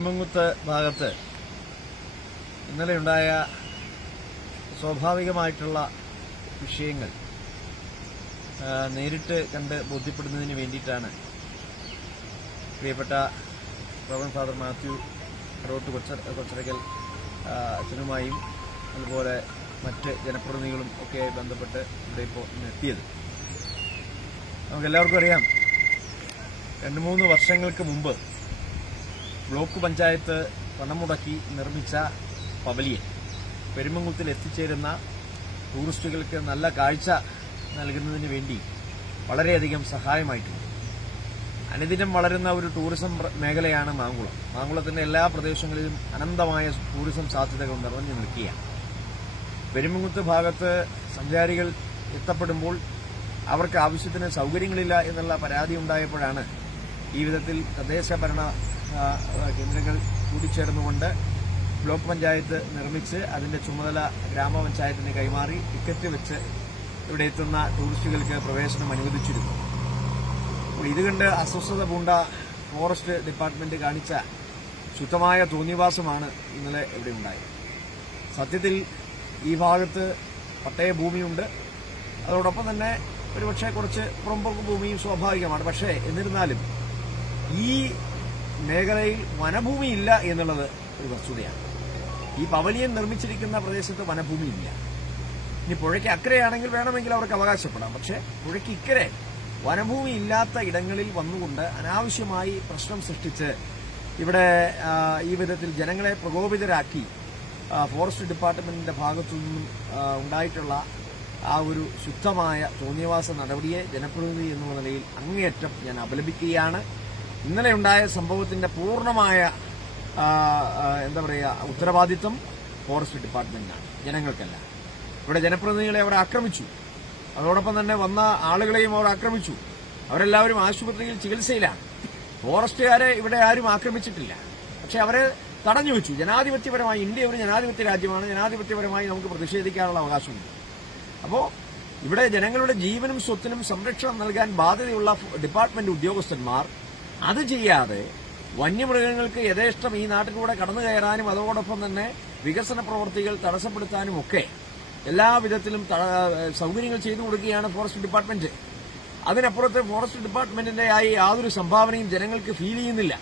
പെരുമങ്ങുത്ത് ഭാഗത്ത് ഇന്നലെയുണ്ടായ സ്വാഭാവികമായിട്ടുള്ള വിഷയങ്ങൾ നേരിട്ട് കണ്ട് ബോധ്യപ്പെടുന്നതിന് വേണ്ടിയിട്ടാണ് പ്രിയപ്പെട്ട റവറൻഡ് ഫാദർ മാത്യു റോട്ട് കൊച്ചറയ്ക്കൽ അച്ഛനുമായും അതുപോലെ മറ്റ് ജനപ്രതിനിധികളും ഒക്കെയായി ബന്ധപ്പെട്ട് ഇവിടെ ഇപ്പോൾ എത്തിയത്. നമുക്കെല്ലാവർക്കും അറിയാം, 2-3 വർഷങ്ങൾക്ക് മുമ്പ് ബ്ലോക്ക് പഞ്ചായത്ത് പണം മുടക്കി നിർമ്മിച്ച പവലിയൻ പെരുമങ്ങുത്തിൽ എത്തിച്ചേരുന്ന ടൂറിസ്റ്റുകൾക്ക് നല്ല കാഴ്ച നൽകുന്നതിന് വേണ്ടി വളരെയധികം സഹായമായിട്ടുണ്ട്. അനുദിനം വളരുന്ന ഒരു ടൂറിസം മേഖലയാണ് മാങ്കുളം. മാങ്കുളത്തിന്റെ എല്ലാ പ്രദേശങ്ങളിലും അനന്തമായ ടൂറിസം സാധ്യതകൾ നിറഞ്ഞു നിൽക്കുകയാണ്. പെരുമങ്ങുത്ത് ഭാഗത്ത് സഞ്ചാരികൾ എത്തപ്പെടുമ്പോൾ അവർക്ക് ആവശ്യത്തിന് സൗകര്യങ്ങളില്ല എന്നുള്ള പരാതി ഉണ്ടായപ്പോഴാണ് ഈ വിധത്തിൽ തദ്ദേശ ഭരണ കേന്ദ്രങ്ങൾ കൂടിച്ചേർന്നുകൊണ്ട് ബ്ലോക്ക് പഞ്ചായത്ത് നിർമ്മിച്ച് അതിന്റെ ചുമതല ഗ്രാമപഞ്ചായത്തിന് കൈമാറി ടിക്കറ്റ് വെച്ച് ഇവിടെ എത്തുന്ന ടൂറിസ്റ്റുകൾക്ക് പ്രവേശനം അനുവദിച്ചിരുന്നു. അപ്പോൾ ഇത് കണ്ട് അസ്വസ്ഥത പൂണ്ട ഫോറസ്റ്റ് ഡിപ്പാർട്ട്മെന്റ് കാണിച്ച ശുദ്ധമായ തോന്നിവാസമാണ് ഇന്നലെ ഇവിടെ ഉണ്ടായത്. സത്യത്തിൽ ഈ ഭാഗത്ത് പട്ടയ ഭൂമിയുണ്ട്, അതോടൊപ്പം തന്നെ ഒരുപക്ഷെ കുറച്ച് പുറമ്പോക്ക് ഭൂമിയും സ്വാഭാവികമാണ്. പക്ഷേ എന്നിരുന്നാലും ഈ മേഖലയിൽ വനഭൂമിയില്ല എന്നുള്ളത് ഒരു വസ്തുതയാണ്. ഈ പവലിയൻ നിർമ്മിച്ചിരിക്കുന്ന പ്രദേശത്ത് വനഭൂമിയില്ല. ഇനി പുഴയ്ക്ക് അക്കരെയാണെങ്കിൽ വേണമെങ്കിൽ അവർക്ക് അവകാശപ്പെടാം. പക്ഷേ പുഴയ്ക്ക് ഇക്കരെ വനഭൂമി ഇല്ലാത്ത ഇടങ്ങളിൽ വന്നുകൊണ്ട് അനാവശ്യമായി പ്രശ്നം സൃഷ്ടിച്ച് ഇവിടെ ഈ വിധത്തിൽ ജനങ്ങളെ പ്രകോപിതരാക്കി ഫോറസ്റ്റ് ഡിപ്പാർട്ട്മെന്റിന്റെ ഭാഗത്തു നിന്നും ഉണ്ടായിട്ടുള്ള ആ ഒരു ശുദ്ധമായ തോന്നിയവാസ നടപടിയെ ജനപ്രതിനിധി എന്നുള്ള നിലയിൽ അങ്ങേയറ്റം ഞാൻ അപലപിക്കുകയാണ്. ഇന്നലെ ഉണ്ടായ സംഭവത്തിന്റെ പൂർണ്ണമായ ഉത്തരവാദിത്വം ഫോറസ്റ്റ് ഡിപ്പാർട്ട്മെന്റിനാണ്, ജനങ്ങൾക്കല്ല. ഇവിടെ ജനപ്രതിനിധികളെ അവർ ആക്രമിച്ചു, അതോടൊപ്പം തന്നെ വന്ന ആളുകളെയും അവർ ആക്രമിച്ചു. അവരെല്ലാവരും ആശുപത്രിയിൽ ചികിത്സയിലാണ്. ഫോറസ്റ്റുകാരെ ഇവിടെ ആരും ആക്രമിച്ചിട്ടില്ല, പക്ഷെ അവരെ തടഞ്ഞു വെച്ചു. ജനാധിപത്യപരമായി ഇന്ത്യ ഒരു ജനാധിപത്യ രാജ്യമാണ്. ജനാധിപത്യപരമായി നമുക്ക് പ്രതിഷേധിക്കാനുള്ള അവകാശമുണ്ട്. അപ്പോൾ ഇവിടെ ജനങ്ങളുടെ ജീവനും സ്വത്തിനും സംരക്ഷണം നൽകാൻ ബാധ്യതയുള്ള ഡിപ്പാർട്ട്മെന്റ് ഉദ്യോഗസ്ഥന്മാർ അത് ചെയ്യാതെ വന്യമൃഗങ്ങൾക്ക് യഥേഷ്ടം ഈ നാട്ടിലൂടെ കടന്നു കയറാനും അതോടൊപ്പം തന്നെ വികസന പ്രവർത്തികൾ തടസ്സപ്പെടുത്താനും ഒക്കെ എല്ലാവിധത്തിലും സൗകര്യങ്ങൾ ചെയ്തു കൊടുക്കുകയാണ് ഫോറസ്റ്റ് ഡിപ്പാർട്ട്മെന്റ്. അതിനപ്പുറത്ത് ഫോറസ്റ്റ് ഡിപ്പാർട്ട്മെന്റിന്റെ ആയി യാതൊരു സംഭാവനയും ജനങ്ങൾക്ക് ഫീൽ ചെയ്യുന്നില്ല.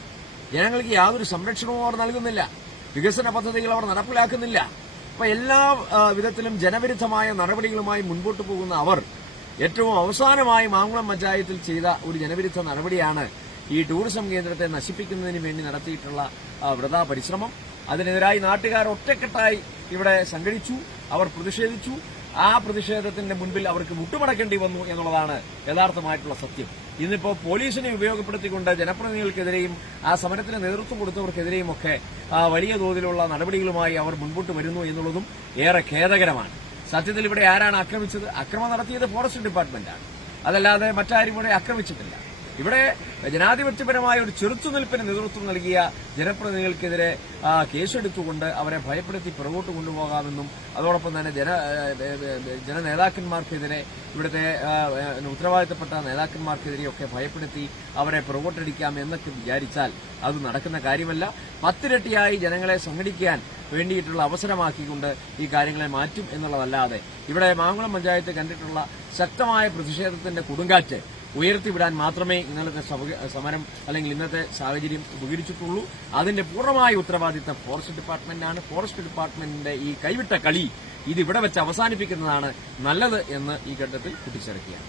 ജനങ്ങൾക്ക് യാതൊരു സംരക്ഷണവും അവർ നൽകുന്നില്ല. വികസന പദ്ധതികൾ അവർ നടപ്പിലാക്കുന്നില്ല. അപ്പൊ എല്ലാ വിധത്തിലും ജനവിരുദ്ധമായ നടപടികളുമായി മുൻപോട്ട് പോകുന്ന അവർ ഏറ്റവും അവസാനമായി മാങ്കുളം പഞ്ചായത്തിൽ ചെയ്ത ഒരു ജനവിരുദ്ധ നടപടിയാണ് ഈ ടൂറിസം കേന്ദ്രത്തെ നശിപ്പിക്കുന്നതിന് വേണ്ടി നടത്തിയിട്ടുള്ള വൃഥാ പരിശ്രമം. അതിനെതിരായി നാട്ടുകാർ ഒറ്റക്കെട്ടായി ഇവിടെ സംഘടിച്ചു, അവർ പ്രതിഷേധിച്ചു. ആ പ്രതിഷേധത്തിന്റെ മുൻപിൽ അവർക്ക് മുട്ടുമടക്കേണ്ടി വന്നു എന്നുള്ളതാണ് യഥാർത്ഥമായിട്ടുള്ള സത്യം. ഇന്നിപ്പോ പോലീസിനെ ഉപയോഗപ്പെടുത്തിക്കൊണ്ട് ജനപ്രതിനിധികൾക്കെതിരെയും ആ സമരത്തിന് നേതൃത്വം കൊടുത്തവർക്കെതിരെയും ഒക്കെ വലിയ തോതിലുള്ള നടപടികളുമായി അവർ മുൻപോട്ട് വരുന്നു എന്നുള്ളതും ഏറെ ഖേദകരമാണ്. സത്യത്തിൽ ഇവിടെ ആരാണ് ആക്രമിച്ചത്? അക്രമം നടത്തിയത് ഫോറസ്റ്റ് ഡിപ്പാർട്ട്മെന്റാണ്, അതല്ലാതെ മറ്റാരും ഇവിടെ ആക്രമിച്ചിട്ടില്ല. ഇവിടെ ജനാധിപത്യപരമായ ഒരു ചെറുത്തുനിൽപ്പിന് നേതൃത്വം നൽകിയ ജനപ്രതിനിധികൾക്കെതിരെ കേസെടുത്തുകൊണ്ട് അവരെ ഭയപ്പെടുത്തി പുറകോട്ട് കൊണ്ടുപോകാമെന്നും അതോടൊപ്പം തന്നെ ജനനേതാക്കന്മാർക്കെതിരെ ഇവിടുത്തെ ഉത്തരവാദിത്തപ്പെട്ട നേതാക്കന്മാർക്കെതിരെയൊക്കെ ഭയപ്പെടുത്തി അവരെ പുറകോട്ടടിക്കാം എന്നൊക്കെ വിചാരിച്ചാൽ അത് നടക്കുന്ന കാര്യമല്ല. 10 ഇരട്ടിയായി ജനങ്ങളെ സംഘടിക്കാൻ വേണ്ടിയിട്ടുള്ള അവസരമാക്കിക്കൊണ്ട് ഈ കാര്യങ്ങളെ മാറ്റും എന്നുള്ളതല്ലാതെ ഇവിടെ മാങ്കുളം പഞ്ചായത്ത് കണ്ടിട്ടുള്ള ശക്തമായ പ്രതിഷേധത്തിന്റെ കൊടുങ്കാറ്റ് ഉയർത്തിവിടാൻ മാത്രമേ ഇന്നലത്തെ സമരം അല്ലെങ്കിൽ ഇന്നത്തെ സാഹചര്യം ഉപകരിച്ചിട്ടുള്ളൂ. അതിന്റെ പൂർണ്ണമായ ഉത്തരവാദിത്തം ഫോറസ്റ്റ് ഡിപ്പാർട്ട്മെന്റാണ്. ഫോറസ്റ്റ് ഡിപ്പാർട്ട്മെന്റിന്റെ ഈ കൈവിട്ട കളി ഇതിവിടെ വെച്ച് അവസാനിപ്പിക്കുന്നതാണ് നല്ലത് എന്ന് ഈ ഘട്ടത്തിൽ കൂട്ടിച്ചേർക്കുകയാണ്.